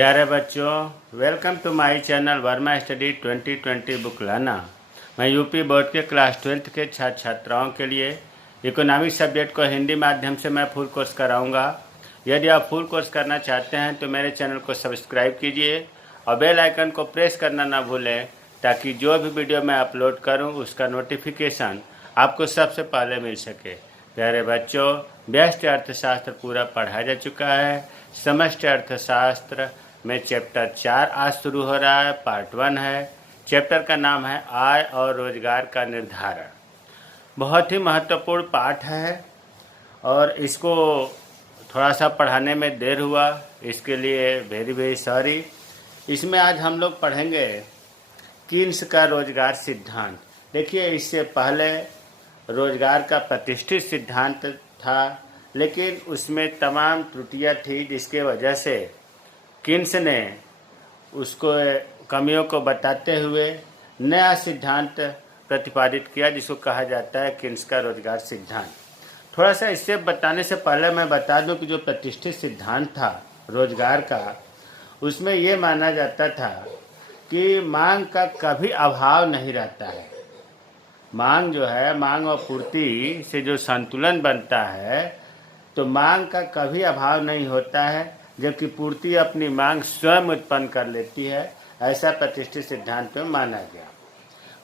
प्यारे बच्चों, welcome to my channel Verma study 2020 book लाना। मैं यूपी बोर्ड के क्लास 12th के छात्र छात्राओं के लिए इकोनॉमिक सब्जेक्ट को हिंदी माध्यम से मैं फुल कोर्स कराऊंगा। यदि आप फुल कोर्स करना चाहते हैं तो मेरे चैनल को सब्सक्राइब कीजिए और बेल आइकन को प्रेस करना ना भूलें, ताकि जो भी वीडियो मैं अपलोड करूँ उसका नोटिफिकेशन आपको सबसे पहले मिल सके। प्यारे बच्चों, व्यष्टि अर्थशास्त्र पूरा पढ़ा जा चुका है। समष्टि अर्थशास्त्र में चैप्टर 4 आज शुरू हो रहा है, पार्ट 1 है। चैप्टर का नाम है आय और रोजगार का निर्धारण। बहुत ही महत्वपूर्ण पाठ है और इसको थोड़ा सा पढ़ाने में देर हुआ, इसके लिए वेरी वेरी सॉरी। इसमें आज हम लोग पढ़ेंगे कीन्स का रोजगार सिद्धांत। देखिए, इससे पहले रोजगार का प्रतिष्ठित सिद्धांत था, लेकिन उसमें तमाम त्रुटियां थी, जिसके वजह से कीन्स ने उसको कमियों को बताते हुए नया सिद्धांत प्रतिपादित किया, जिसको कहा जाता है कीन्स का रोजगार सिद्धांत। थोड़ा सा इससे बताने से पहले मैं बता दूं कि जो प्रतिष्ठित सिद्धांत था रोजगार का, उसमें ये माना जाता था कि मांग का कभी अभाव नहीं रहता है। मांग जो है, मांग और पूर्ति से जो संतुलन बनता है, तो मांग का कभी अभाव नहीं होता है, जबकि पूर्ति अपनी मांग स्वयं उत्पन्न कर लेती है। ऐसा प्रतिष्ठित सिद्धांत में माना गया।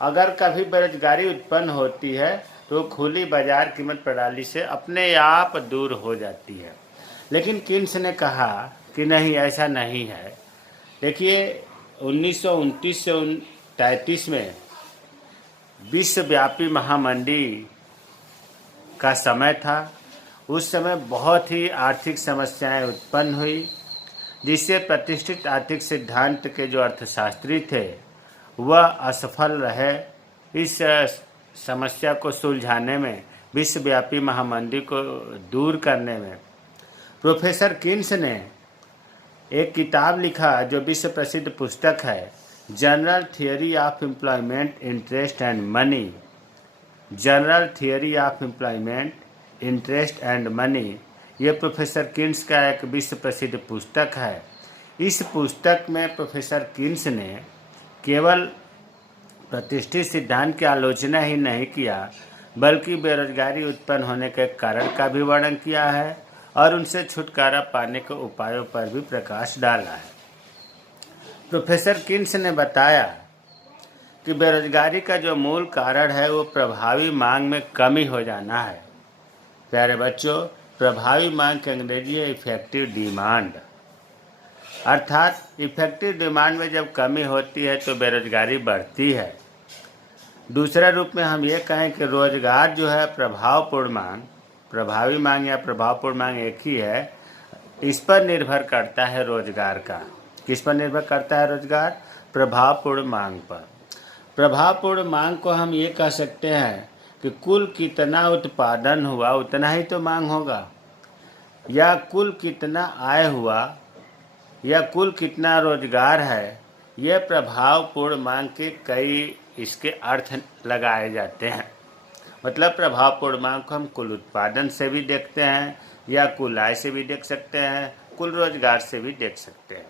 अगर कभी बेरोजगारी उत्पन्न होती है तो खुली बाजार कीमत प्रणाली से अपने आप दूर हो जाती है। लेकिन कीन्स ने कहा कि नहीं, ऐसा नहीं है। देखिए, 1929 से 1933 में विश्वव्यापी महामंदी का समय था। उस समय बहुत ही आर्थिक समस्याएं उत्पन्न हुई, जिससे प्रतिष्ठित आर्थिक सिद्धांत के जो अर्थशास्त्री थे वह असफल रहे इस समस्या को सुलझाने में, विश्वव्यापी महामंदी को दूर करने में। प्रोफेसर कीन्स ने एक किताब लिखा जो विश्व प्रसिद्ध पुस्तक है, general theory of employment, interest and money. General theory of employment, interest and money, ये प्रोफेसर कीन्स का एक विश्व प्रसिद्ध पुस्तक है। इस पुस्तक में प्रोफेसर कीन्स ने केवल प्रतिष्ठित सिद्धांत की आलोचना ही नहीं किया, बल्कि बेरोजगारी उत्पन्न होने के कारण का भी वर्णन किया है और उनसे छुटकारा पाने के उपायों पर भी प्रकाश डाला है। प्रोफेसर कीन्स ने बताया कि बेरोजगारी का जो मूल कारण है वो प्रभावी मांग में कमी हो जाना है। प्यारे बच्चों, प्रभावी मांग की अंग्रेजी है इफेक्टिव डिमांड। अर्थात इफेक्टिव डिमांड में जब कमी होती है तो बेरोजगारी बढ़ती है। दूसरा रूप में हम ये कहें कि रोजगार जो है प्रभावपूर्ण मांग, प्रभावी मांग या प्रभावपूर्ण मांग एक ही है, इस पर निर्भर करता है रोजगार का। किस पर निर्भर करता है रोजगार? प्रभावपूर्ण मांग पर। प्रभावपूर्ण मांग को हम ये कह सकते हैं कि कुल कितना उत्पादन हुआ उतना ही तो मांग होगा, या कुल कितना आय हुआ, या कुल कितना रोजगार है। ये प्रभावपूर्ण मांग के कई इसके अर्थ लगाए जाते हैं। मतलब प्रभावपूर्ण मांग को हम कुल उत्पादन से भी देखते हैं, या कुल आय से भी देख सकते हैं, कुल रोजगार से भी देख सकते हैं।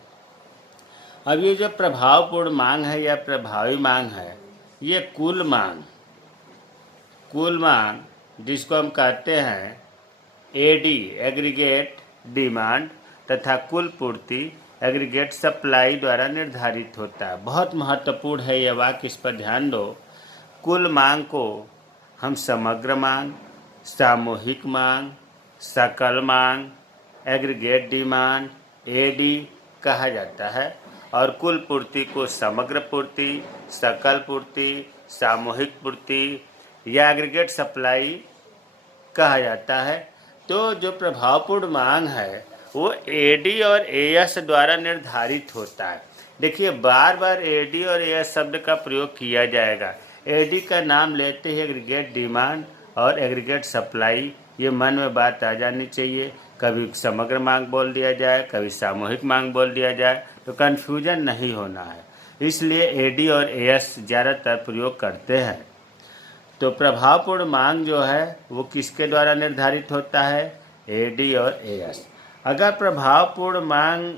अब ये जो प्रभावपूर्ण मांग है या प्रभावी मांग है, ये कुल मांग जिसको हम कहते हैं एडी, एग्रीगेट डिमांड, तथा कुल पूर्ति, एग्रीगेट सप्लाई द्वारा निर्धारित होता है। बहुत महत्वपूर्ण है यह वाक्य, इस पर ध्यान दो। कुल मांग को हम समग्र मांग, सामूहिक मांग, सकल मांग, एग्रीगेट डिमांड, एडी कहा जाता है, और कुल पूर्ति को समग्र पूर्ति, सकल पूर्ति, सामूहिक पूर्ति या एग्रीगेट सप्लाई कहा जाता है। तो जो प्रभावपूर्ण मांग है वो एडी और एएस द्वारा निर्धारित होता है। देखिए, बार बार एडी और एएस शब्द का प्रयोग किया जाएगा। एडी का नाम लेते ही एग्रीगेट डिमांड और एग्रीगेट सप्लाई, ये मन में बात आ जानी चाहिए। कभी समग्र मांग बोल दिया जाए, कभी सामूहिक मांग बोल दिया जाए, तो कन्फ्यूजन नहीं होना है। इसलिए एडी और एएस ज़्यादातर प्रयोग करते हैं। तो प्रभावपूर्ण मांग जो है वो किसके द्वारा निर्धारित होता है? एडी और एएस। अगर प्रभावपूर्ण मांग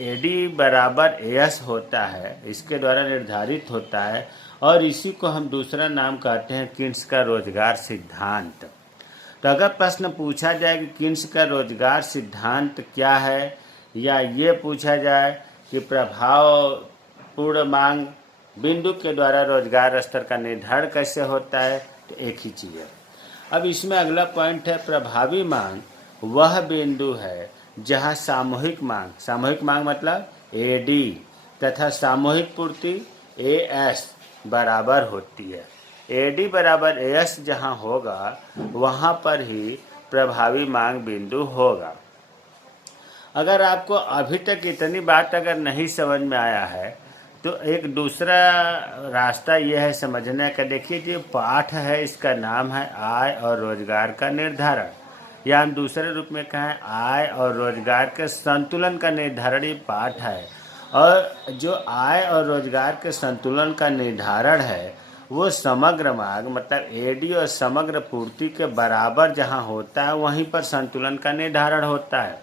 एडी बराबर एस होता है, इसके द्वारा निर्धारित होता है और इसी को हम दूसरा नाम कहते हैं किन्स का रोजगार सिद्धांत। तो अगर प्रश्न पूछा जाए कि किन्स का रोजगार सिद्धांत क्या है, या ये पूछा जाए कि प्रभाव पूर्ण मांग बिंदु के द्वारा रोजगार स्तर का निर्धारण कैसे होता है, तो एक ही चीज़ है। अब इसमें अगला पॉइंट है, प्रभावी मांग वह बिंदु है जहां सामूहिक मांग मतलब एडी तथा सामूहिक पूर्ति एएस बराबर होती है। एडी बराबर एस जहां होगा वहां पर ही प्रभावी मांग बिंदु होगा। अगर आपको अभी तक इतनी बात अगर नहीं समझ में आया है तो एक दूसरा रास्ता यह है समझने का। देखिए जो पाठ है इसका नाम है आय और रोजगार का निर्धारण, या हम दूसरे रूप में कहें आय और रोजगार के संतुलन का निर्धारण, ये पाठ है। और जो आय और रोजगार के संतुलन का निर्धारण है वो समग्र मांग मतलब एडी और समग्र पूर्ति के बराबर जहां होता है वहीं पर संतुलन का निर्धारण होता है।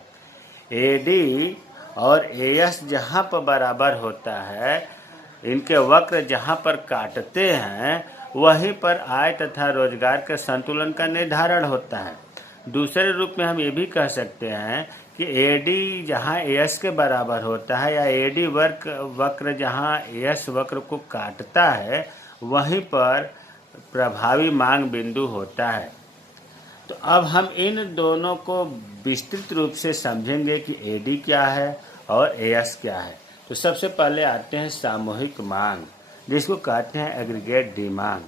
एडी और एएस जहां पर बराबर होता है, इनके वक्र जहां पर काटते हैं वहीं पर आय तथा रोजगार के संतुलन का निर्धारण होता है। दूसरे रूप में हम ये भी कह सकते हैं कि एडी जहां एएस के बराबर होता है, या एडी वक्र जहां एएस वक्र को काटता है वहीं पर प्रभावी मांग बिंदु होता है। तो अब हम इन दोनों को विस्तृत रूप से समझेंगे कि एडी क्या है और एएस क्या है। तो सबसे पहले आते हैं सामूहिक मांग, जिसको कहते हैं एग्रीगेट डिमांड।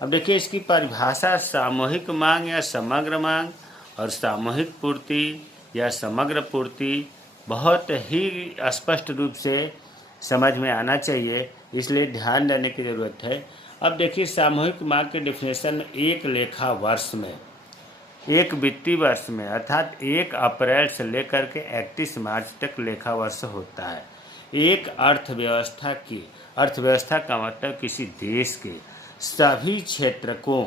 अब देखिए इसकी परिभाषा सामूहिक मांग या समग्र मांग और सामूहिक पूर्ति या समग्र पूर्ति बहुत ही स्पष्ट रूप से समझ में आना चाहिए, इसलिए ध्यान देने की ज़रूरत है। अब देखिए सामूहिक मांग के डिफिनेशन में एक लेखा वर्ष में, एक वित्तीय वर्ष में अर्थात 1 अप्रैल से लेकर के 31 मार्च तक लेखा वर्ष होता है। एक अर्थव्यवस्था का मतलब किसी देश के सभी क्षेत्रकों,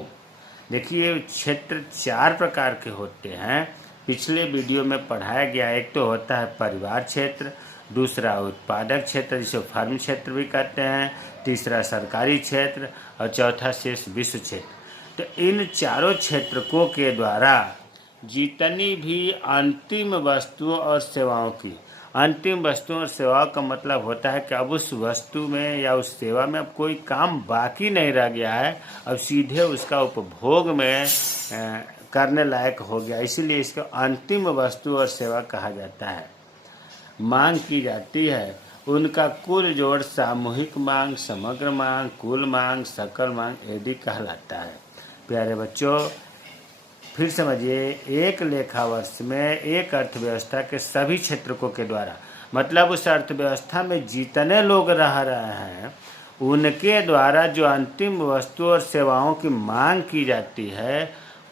देखिए क्षेत्र 4 प्रकार के होते हैं, पिछले वीडियो में पढ़ाया गया। एक तो होता है परिवार क्षेत्र, दूसरा उत्पादक क्षेत्र जिसे फर्म क्षेत्र भी कहते हैं, तीसरा सरकारी क्षेत्र और चौथा शेष विश्व क्षेत्र। तो इन चारों क्षेत्रकों के द्वारा जितनी भी अंतिम वस्तुओं और सेवाओं की, अंतिम वस्तुओं और सेवाओं का मतलब होता है कि अब उस वस्तु में या उस सेवा में अब कोई काम बाकी नहीं रह गया है, अब सीधे उसका उपभोग में करने लायक हो गया, इसीलिए इसको अंतिम वस्तु और सेवा कहा जाता है। मांग की जाती है, उनका कुल जोड़ सामूहिक मांग, समग्र मांग, कुल मांग, सकल मांग एडी कहलाता है। प्यारे बच्चों फिर समझिए, एक लेखा वर्ष में एक अर्थव्यवस्था के सभी क्षेत्रकों के द्वारा मतलब उस अर्थव्यवस्था में जितने लोग रह रहे हैं उनके द्वारा जो अंतिम वस्तु और सेवाओं की मांग की जाती है,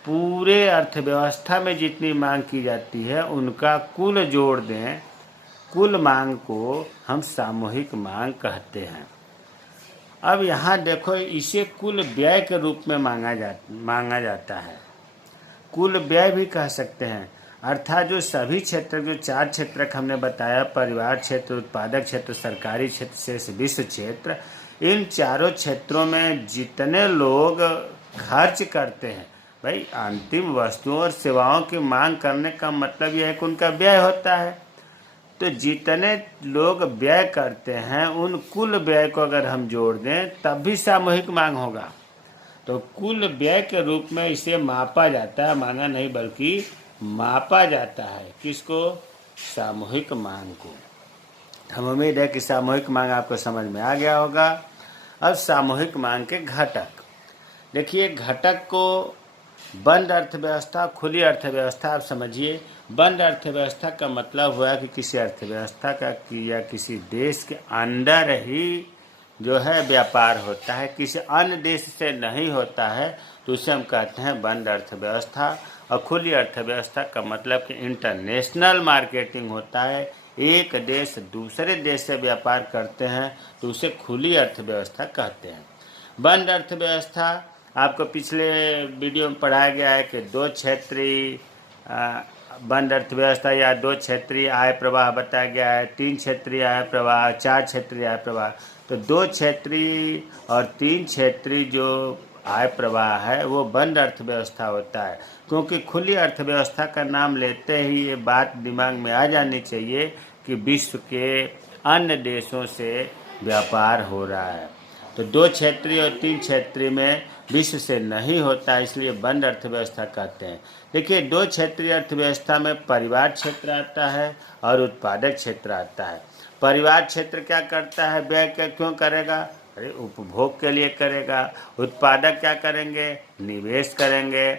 पूरे अर्थव्यवस्था में जितनी मांग की जाती है उनका कुल जोड़ दें, कुल मांग को हम सामूहिक मांग कहते हैं। अब यहाँ देखो इसे कुल व्यय के रूप में मांगा जाता है, कुल व्यय भी कह सकते हैं। अर्थात जो सभी क्षेत्र, जो 4 क्षेत्र हमने बताया, परिवार क्षेत्र, उत्पादक क्षेत्र, सरकारी क्षेत्र, शेष विश्व क्षेत्र, इन चारों क्षेत्रों में जितने लोग खर्च करते हैं, भाई अंतिम वस्तुओं और सेवाओं की मांग करने का मतलब यह है कि उनका व्यय होता है। तो जितने लोग व्यय करते हैं उन कुल व्यय को अगर हम जोड़ दें तब भी सामूहिक मांग होगा। तो कुल व्यय के रूप में इसे मापा जाता है, माना नहीं बल्कि मापा जाता है। किसको? सामूहिक मांग को। हम उम्मीद है कि सामूहिक मांग आपको समझ में आ गया होगा। अब सामूहिक मांग के घटक देखिए, घटक को बंद अर्थव्यवस्था, खुली अर्थव्यवस्था आप समझिए। बंद अर्थव्यवस्था का मतलब हुआ कि किसी अर्थव्यवस्था का या किसी देश के अंदर ही जो है व्यापार होता है, किसी अन्य देश से नहीं होता है, तो उसे हम कहते हैं बंद अर्थव्यवस्था। और खुली अर्थव्यवस्था का मतलब कि इंटरनेशनल मार्केटिंग होता है, एक देश दूसरे देश से व्यापार करते हैं तो उसे खुली अर्थव्यवस्था कहते हैं। बंद अर्थव्यवस्था आपको पिछले वीडियो में पढ़ाया गया है कि 2 क्षेत्रीय बंद अर्थव्यवस्था या 2 क्षेत्रीय आय प्रवाह बताया गया है, 3 क्षेत्रीय आय प्रवाह, 4 क्षेत्रीय आय प्रवाह। तो 2 क्षेत्रीय और 3 क्षेत्रीय जो आय प्रवाह है वो बंद अर्थव्यवस्था होता है, क्योंकि खुली अर्थव्यवस्था का नाम लेते ही ये बात दिमाग में आ जानी चाहिए कि विश्व के अन्य देशों से व्यापार हो रहा है। तो 2 क्षेत्रीय और 3 क्षेत्रीय में विश्व से नहीं होता, इसलिए बंद अर्थव्यवस्था कहते हैं। देखिए, 2 क्षेत्रीय अर्थव्यवस्था में परिवार क्षेत्र आता है और उत्पादक क्षेत्र आता है। परिवार क्षेत्र क्या करता है, व्यय क्यों करेगा, अरे उपभोग के लिए करेगा। उत्पादक क्या करेंगे, निवेश करेंगे,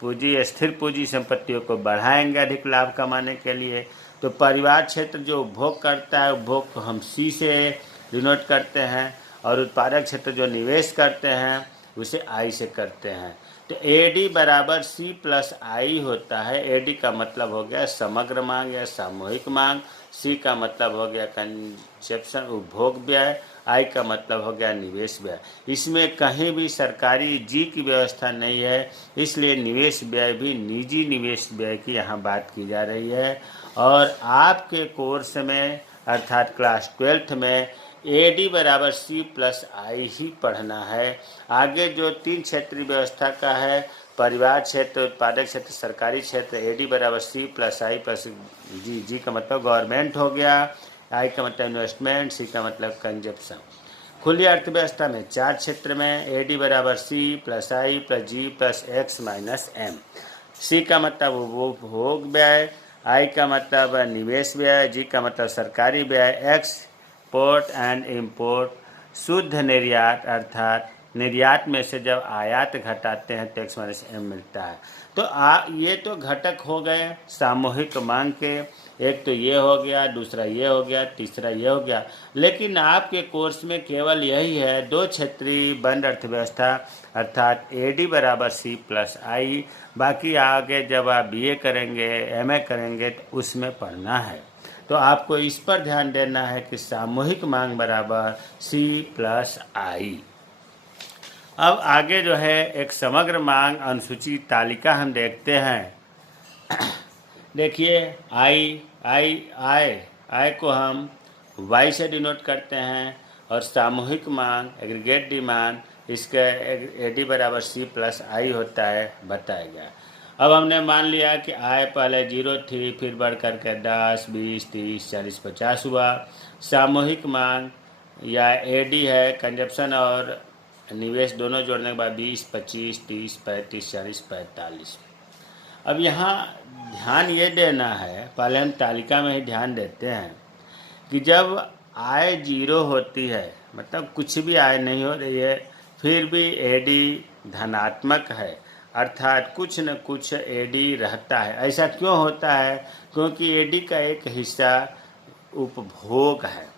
पूंजी स्थिर पूंजी संपत्तियों को बढ़ाएंगे अधिक लाभ कमाने के लिए। तो परिवार क्षेत्र जो उपभोग करता है, उपभोग को हम सी से डिनोट करते हैं, और उत्पादक क्षेत्र जो निवेश करते हैं उसे आई से करते हैं। तो एडी बराबर सी प्लस आई होता है। एडी का मतलब हो गया समग्र मांग या सामूहिक मांग, सी का मतलब हो गया कंजप्शन उपभोग व्यय, आई का मतलब हो गया निवेश व्यय। इसमें कहीं भी सरकारी जी की व्यवस्था नहीं है, इसलिए निवेश व्यय भी निजी निवेश व्यय की यहाँ बात की जा रही है। और आपके कोर्स में अर्थात क्लास 12th में एडी बराबर सी प्लस आई ही पढ़ना है। आगे जो 3 क्षेत्रीय व्यवस्था का है, परिवार क्षेत्र, उत्पादक क्षेत्र, सरकारी क्षेत्र, एडी बराबर सी प्लस आई प्लस जी। जी का मतलब गवर्नमेंट हो गया, आई का मतलब इन्वेस्टमेंट, सी का मतलब कंजप्शन। खुली अर्थव्यवस्था में 4 क्षेत्र में एडी बराबर सी प्लस आई प्लस जी प्लस एक्स माइनस एम। सी का मतलब उपभोग व्यय, आई का मतलब निवेश व्यय, जी का मतलब सरकारी व्यय, एक्सपोर्ट एंड इंपोर्ट, शुद्ध निर्यात अर्थात निर्यात में से जब आयात घटाते हैं तो एक्स माइनस एम मिलता है। तो ये तो घटक हो गए सामूहिक मांग के, एक तो ये हो गया, दूसरा ये हो गया, तीसरा ये हो गया। लेकिन आपके कोर्स में केवल यही है 2 क्षेत्रीय बंद अर्थव्यवस्था अर्थात एडी बराबर सी प्लस आई। बाकी आगे जब आप बीए करेंगे, एमए करेंगे तो उसमें पढ़ना है। तो आपको इस पर ध्यान देना है कि सामूहिक मांग बराबर सी प्लस आई। अब आगे जो है एक समग्र मांग अनुसूची तालिका हम देखते हैं। देखिए, आई को हम वाई से डिनोट करते हैं, और सामूहिक मांग एग्रीगेट डिमांड इसका एडी बराबर सी प्लस आई होता है, बताया गया। अब हमने मान लिया कि आय पहले 0 थी, फिर बढ़ करके 10, 20, 30, 40, 50 हुआ। सामूहिक मांग या एडी है, कंजप्शन और निवेश दोनों जोड़ने के बाद 20, 25, 30, 35, 40, 45। अब यहाँ ध्यान ये देना है, पहले हम तालिका में ही ध्यान देते हैं कि जब आय 0 होती है, मतलब कुछ भी आय नहीं हो रही है, फिर भी एडी धनात्मक है, अर्थात कुछ न कुछ एडी रहता है। ऐसा क्यों होता है, क्योंकि एडी का एक हिस्सा उपभोग है।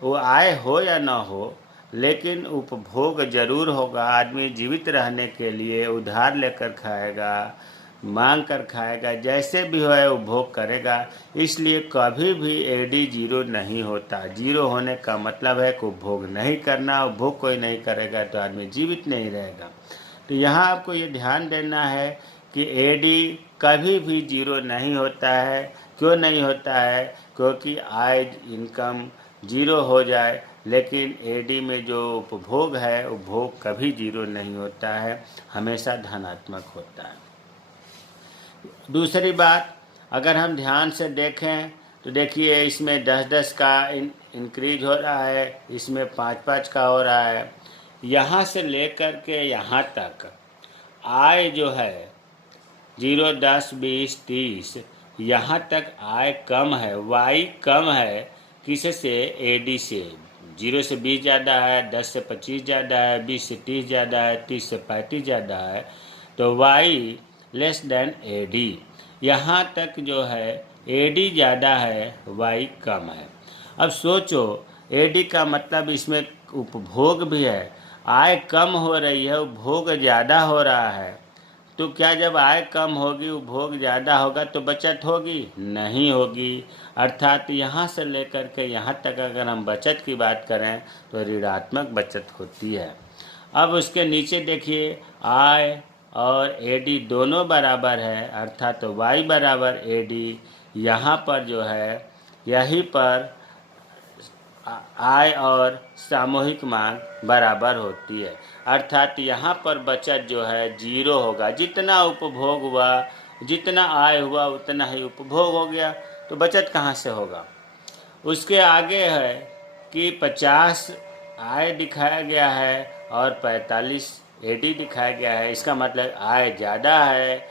वो आय हो या ना हो, लेकिन उपभोग जरूर होगा। आदमी जीवित रहने के लिए उधार लेकर खाएगा, मांग कर खाएगा, जैसे भी हो उपभोग करेगा। इसलिए कभी भी एडी 0 नहीं होता। 0 होने का मतलब है कि उपभोग नहीं करना। उपभोग कोई नहीं करेगा तो आदमी जीवित नहीं रहेगा। तो यहाँ आपको ये ध्यान देना है कि एडी कभी भी 0 नहीं होता है। क्यों नहीं होता है, क्योंकि आय इनकम 0 हो जाए, लेकिन एडी में जो उपभोग है, उपभोग कभी 0 नहीं होता है, हमेशा धनात्मक होता है। दूसरी बात, अगर हम ध्यान से देखें तो देखिए, इसमें 10-10 का इंक्रीज हो रहा है, इसमें 5-5 का हो रहा है। यहाँ से लेकर के यहाँ तक आय जो है 0, 10, 20, 30, यहाँ तक आय कम है, वाई कम है। किससे, एडी से। 0 से 20 ज़्यादा है, 10 से 25 ज़्यादा है, 20 से 30 ज़्यादा है, 30 से 35 ज़्यादा है। तो वाई लेस देन एडी। यहाँ तक जो है एडी ज़्यादा है, वाई कम है। अब सोचो, एडी का मतलब इसमें उपभोग भी है। आय कम हो रही है, उपभोग ज़्यादा हो रहा है। तो क्या जब आय कम होगी, उपभोग ज़्यादा होगा तो बचत होगी? नहीं होगी। अर्थात यहाँ से लेकर के यहाँ तक अगर हम बचत की बात करें तो ऋणात्मक बचत होती है। अब उसके नीचे देखिए, आय और AD दोनों बराबर है, अर्थात तो Y बराबर AD, यहाँ पर जो है यहीं पर आय और सामूहिक मांग बराबर होती है, अर्थात यहाँ पर बचत जो है जीरो होगा। जितना उपभोग हुआ, जितना आय हुआ उतना ही उपभोग हो गया, तो बचत कहाँ से होगा। उसके आगे है कि 50 आय दिखाया गया है और 45 AD दिखाया गया है। इसका मतलब आय ज़्यादा है,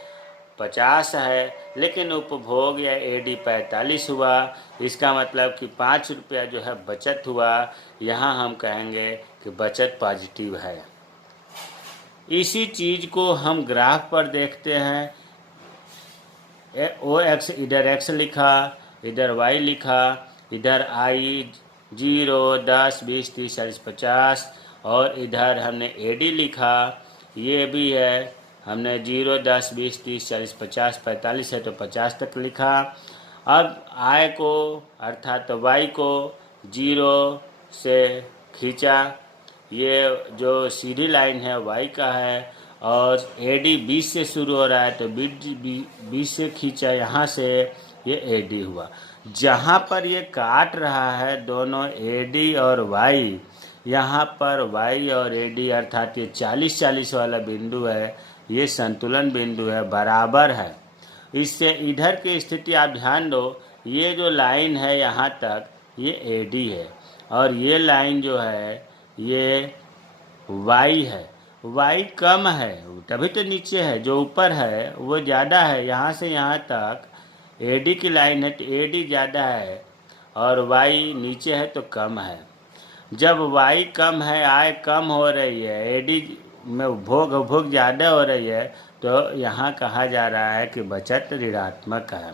50 है, लेकिन उपभोग या AD 45 हुआ। इसका मतलब कि 5 रुपया जो है बचत हुआ। यहाँ हम कहेंगे कि बचत पॉजिटिव है। इसी चीज़ को हम ग्राफ पर देखते हैं। OX, इधर X लिखा, इधर Y लिखा, इधर I 0, 10, 20, 30, 40, 50, और इधर हमने AD लिखा, ये भी है, हमने 0, 10, 20, 30, 40, 50, 45 है तो 50 तक लिखा। अब I को अर्थात Y को 0 से खींचा, ये जो सीधी लाइन है Y का है, और AD 20 से शुरू हो रहा है तो 20 से खींचा, यहाँ से ये AD हुआ। जहाँ पर ये काट रहा है दोनों AD और Y, यहाँ पर Y और AD अर्थात ये 40-40 वाला बिंदु है, ये संतुलन बिंदु है, बराबर है। इससे इधर की स्थिति आप ध्यान दो, ये जो लाइन है यहाँ तक ये AD है, और ये लाइन जो है ये Y है। Y कम है तभी तो नीचे है, जो ऊपर है वो ज़्यादा है। यहाँ से यहाँ तक AD की लाइन है तो AD ज़्यादा है और Y नीचे है तो कम है। जब Y कम है, आय कम हो रही है, AD में उपभोग ज़्यादा हो रही है, तो यहाँ कहा जा रहा है कि बचत ऋणात्मक है।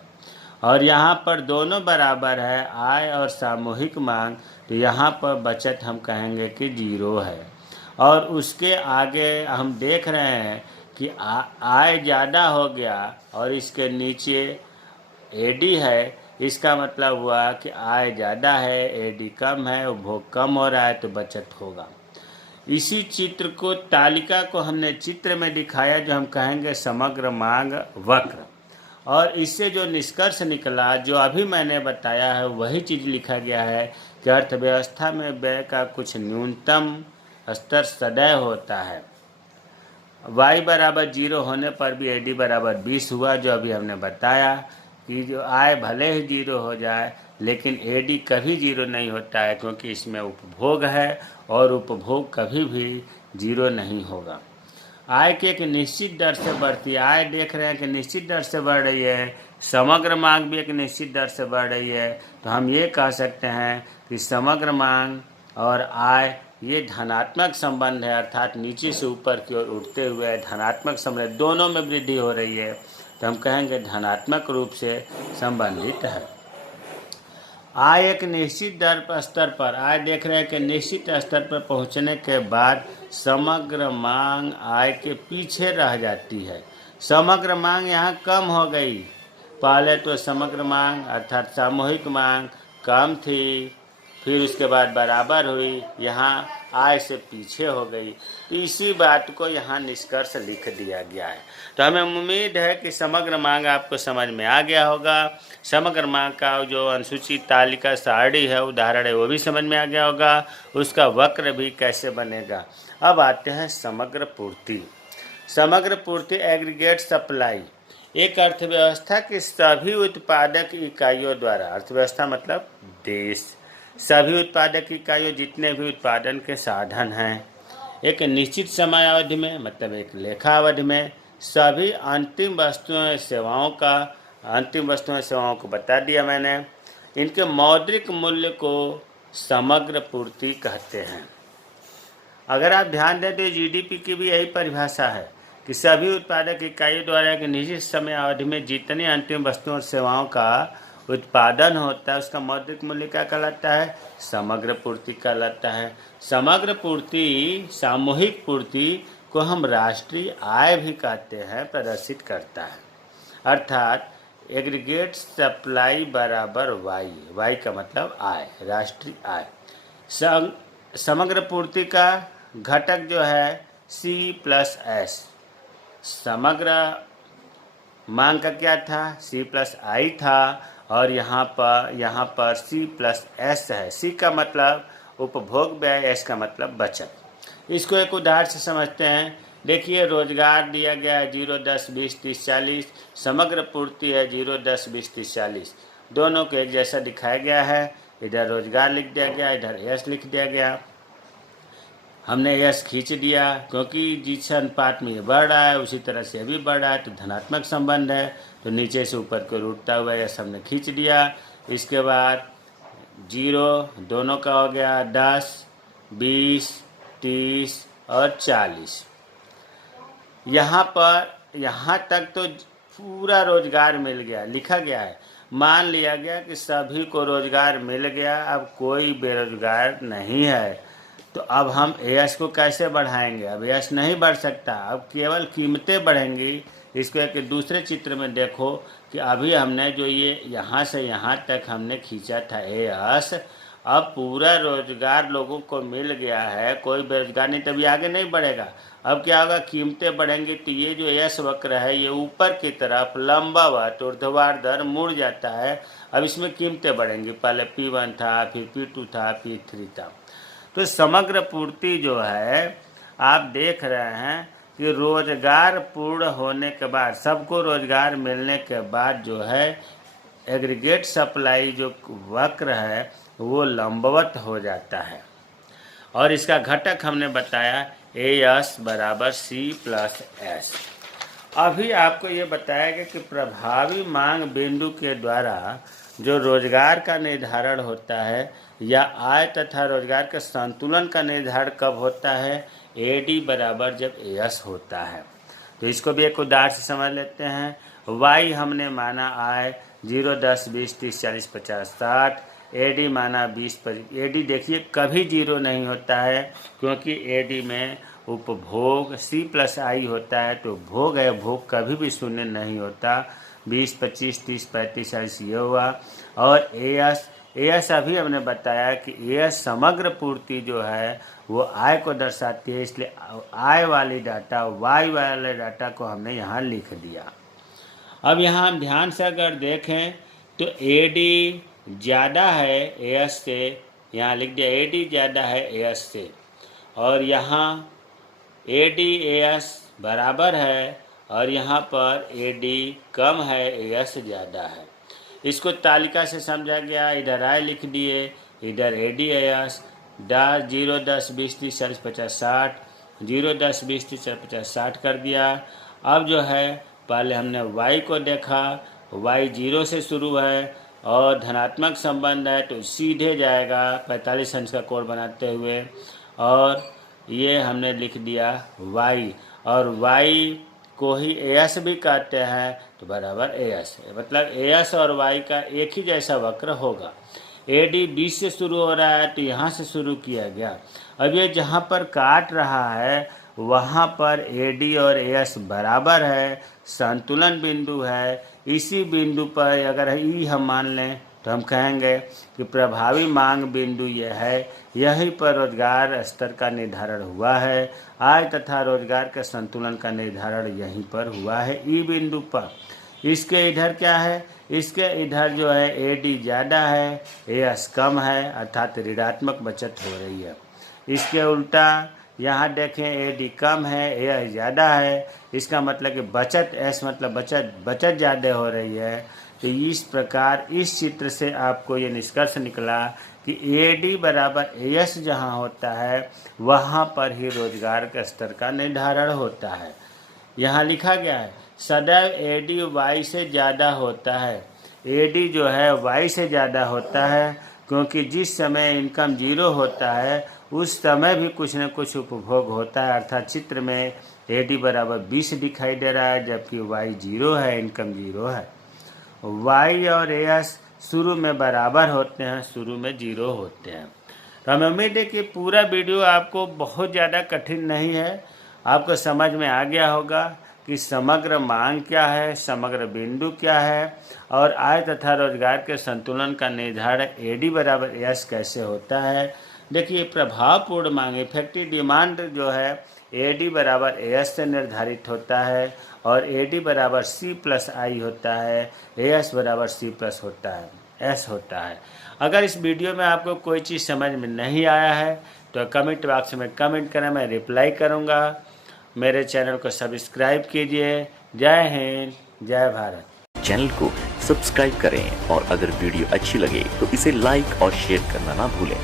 और यहाँ पर दोनों बराबर है, आय और सामूहिक मांग, तो यहाँ पर बचत हम कहेंगे कि जीरो है। और उसके आगे हम देख रहे हैं कि आय ज़्यादा हो गया और इसके नीचे AD है। इसका मतलब हुआ कि आय ज़्यादा है, AD कम है, उपभोग कम हो रहा है, तो बचत होगा। इसी चित्र को, तालिका को हमने चित्र में दिखाया, जो हम कहेंगे समग्र मांग वक्र। और इससे जो निष्कर्ष निकला, जो अभी मैंने बताया है, वही चीज़ लिखा गया है कि अर्थव्यवस्था में व्यय का कुछ न्यूनतम स्तर सदैव होता है। Y बराबर 0 होने पर भी AD बराबर 20 हुआ, जो अभी हमने बताया कि जो आय भले ही 0 हो जाए, लेकिन AD कभी 0 नहीं होता है, क्योंकि इसमें उपभोग है और उपभोग कभी भी 0 नहीं होगा। आय की एक निश्चित दर से बढ़ती है, आय देख रहे हैं कि निश्चित दर से बढ़ रही है, समग्र मांग भी एक निश्चित दर से बढ़ रही है, तो हम ये कह सकते हैं कि समग्र मांग और आय ये धनात्मक संबंध है, अर्थात नीचे से ऊपर की ओर उठते हुए धनात्मक संबंध, दोनों में वृद्धि हो रही है, तो हम कहेंगे धनात्मक रूप से संबंधित है। आय एक निश्चित दर स्तर पर, आय देख रहे हैं कि निश्चित स्तर पर पहुंचने के बाद समग्र मांग आय के पीछे रह जाती है। समग्र मांग यहाँ कम हो गई। पहले तो समग्र मांग अर्थात सामूहिक मांग कम थी, फिर उसके बाद बराबर हुई, यहाँ आय से पीछे हो गई। तो इसी बात को यहाँ निष्कर्ष लिख दिया गया है। तो हमें उम्मीद है कि समग्र मांग आपको समझ में आ गया होगा। समग्र मांग का जो अनुसूचित तालिका सारणी है, उदाहरण है, वो भी समझ में आ गया होगा। उसका वक्र भी कैसे बनेगा। अब आते हैं समग्र पूर्ति। समग्र पूर्ति एग्रीगेट सप्लाई एक अर्थव्यवस्था की सभी उत्पादक इकाइयों द्वारा, अर्थव्यवस्था मतलब देश, सभी उत्पादक इकाइयों जितने भी उत्पादन के साधन हैं, एक निश्चित समय अवधि में मतलब एक लेखा अवधि में सभी अंतिम वस्तुओं सेवाओं को बता दिया मैंने। इनके मौद्रिक मूल्य को समग्र पूर्ति कहते हैं। अगर आप ध्यान दें तो GDP की भी यही परिभाषा है कि सभी उत्पादक इकाइयों द्वारा एक निश्चित समय अवधि में जितनी अंतिम वस्तुओं और सेवाओं का उत्पादन होता है, उसका मौद्रिक मूल्य क्या कहलाता है, समग्र पूर्ति कहलाता है। समग्र पूर्ति, सामूहिक पूर्ति को हम राष्ट्रीय आय भी कहते हैं, प्रदर्शित करता है। अर्थात एग्रीगेट सप्लाई बराबर Y का मतलब आय, राष्ट्रीय आय। समग्र पूर्ति का घटक जो है C+S, समग्र मांग का क्या था, C प्लस आई था, और यहाँ पर C प्लस एस है। C का मतलब उपभोग व्यय, S का मतलब बचत। इसको एक उदाहरण से समझते हैं। देखिए, रोजगार दिया गया है 0, 10, 20, 30, 40। समग्र पूर्ति है 0, 10, 20, 30, 40। दोनों को एक जैसा दिखाया गया है। इधर रोजगार लिख दिया गया, इधर S लिख दिया गया। हमने S खींच दिया क्योंकि जिस अनुपात में ये बढ़ रहा है उसी तरह से भी बढ़ रहा है, तो धनात्मक संबंध है, तो नीचे से ऊपर को उठता हुआ S हमने खींच दिया। इसके बाद 0 दोनों का हो गया 10, 20, 30 और 40। यहाँ तक तो पूरा रोजगार मिल गया, लिखा गया है। मान लिया गया कि सभी को रोजगार मिल गया, अब कोई बेरोजगार नहीं है। तो अब हम एस को कैसे बढ़ाएंगे? अब एस नहीं बढ़ सकता, अब केवल कीमतें बढ़ेंगी। इसको एक दूसरे चित्र में देखो कि अभी हमने जो ये यहाँ से यहाँ तक हमने खींचा था एस, अब पूरा रोजगार लोगों को मिल गया है, कोई बेरोजगार नहीं, तभी आगे नहीं बढ़ेगा। अब क्या होगा, कीमतें बढ़ेंगी, तो ये जो यश वक्र है ये ऊपर की तरफ लंबावत ऊर्ध्वाधर मुड़ जाता है। अब इसमें कीमतें बढ़ेंगी, पहले P1 था, फिर P2 था, P3 था। तो समग्र पूर्ति जो है, आप देख रहे हैं कि रोजगार पूर्ण होने के बाद, सबको रोजगार मिलने के बाद जो है एग्रीगेट सप्लाई जो वक्र है वो लंबवत हो जाता है। और इसका घटक हमने बताया एस बराबर C प्लस एस। अभी आपको ये बताया गया कि प्रभावी मांग बिंदु के द्वारा जो रोजगार का निर्धारण होता है या आय तथा रोजगार के संतुलन का निर्धारण कब होता है, AD बराबर जब एस होता है। तो इसको भी एक उदाहरण से समझ लेते हैं। वाई हमने माना आय 0, 10, 20, 30, 40, 50, 60। AD माना 20 पर। AD देखिए कभी 0 नहीं होता है क्योंकि AD में उपभोग C प्लस आई होता है, तो भोग है, भोग कभी भी शून्य नहीं होता। 20, 25, 30, 35, 40 ये हुआ। और एस अभी हमने बताया कि एस समग्र पूर्ति जो है वो आय को दर्शाती है, इसलिए आय वाली डाटा, वाई वाले डाटा को हमने यहाँ लिख दिया। अब यहाँ हम ध्यान से अगर देखें तो AD ज़्यादा है एस से, यहाँ लिख दिया AD ज़्यादा है एस से, और यहाँ AD एस बराबर है, और यहाँ पर AD कम है, एस ज़्यादा है। इसको तालिका से समझा गया, इधर आय लिख दिए, इधर AD एस, 0, 10, 20, 30, 40, 50, 60, 0, 10, 20, 30, 40, 50, 60 कर दिया। अब जो है पहले हमने y को देखा, y 0 से शुरू है और धनात्मक संबंध है तो सीधे जाएगा 45 अंश का कोण बनाते हुए, और ये हमने लिख दिया y, और y को ही एस भी कहते हैं, तो बराबर एस, मतलब एस और y का एक ही जैसा वक्र होगा। AD 20 से शुरू हो रहा है तो यहाँ से शुरू किया गया। अब ये जहाँ पर काट रहा है वहाँ पर AD और एस बराबर है, संतुलन बिंदु है। इसी बिंदु पर अगर ई हम मान लें तो हम कहेंगे कि प्रभावी मांग बिंदु यह है, यहीं पर रोजगार स्तर का निर्धारण हुआ है, आय तथा रोजगार के संतुलन का निर्धारण यहीं पर हुआ है, ई बिंदु पर। इसके इधर क्या है, इसके इधर जो है AD ज़्यादा है, एस कम है, अर्थात ऋणात्मक बचत हो रही है। इसके उल्टा यहाँ देखें AD कम है, एस ज़्यादा है, इसका मतलब कि बचत, एस मतलब बचत ज़्यादा हो रही है। तो इस प्रकार इस चित्र से आपको ये निष्कर्ष निकला कि AD बराबर एस जहाँ होता है वहाँ पर ही रोजगार के स्तर का निर्धारण होता है। यहाँ लिखा गया है सदैव AD y से ज़्यादा होता है। AD जो है y से ज़्यादा होता है क्योंकि जिस समय इनकम 0 होता है उस समय भी कुछ न कुछ उपभोग होता है, अर्थात चित्र में AD बराबर 20 दिखाई दे रहा है जबकि y 0 है, इनकम 0 है। y और एस शुरू में बराबर होते हैं, शुरू में 0 होते हैं। तो हमें उम्मीद है कि पूरा वीडियो आपको बहुत ज़्यादा कठिन नहीं है, आपको समझ में आ गया होगा कि समग्र मांग क्या है, समग्र बिंदु क्या है, और आय तथा रोजगार के संतुलन का निर्धारण AD बराबर एस कैसे होता है। देखिए प्रभावपूर्ण मांग इफेक्टिव डिमांड जो है AD बराबर AS से निर्धारित होता है और AD बराबर C+I होता है, AS बराबर C+ होता है, S होता है। अगर इस वीडियो में आपको कोई चीज़ समझ में नहीं आया है तो कमेंट बॉक्स में कमेंट करें, मैं रिप्लाई करूँगा। मेरे चैनल को सब्सक्राइब कीजिए। जय हिंद, जय भारत। चैनल को सब्सक्राइब करें और अगर वीडियो अच्छी लगे तो इसे लाइक और शेयर करना ना भूलें।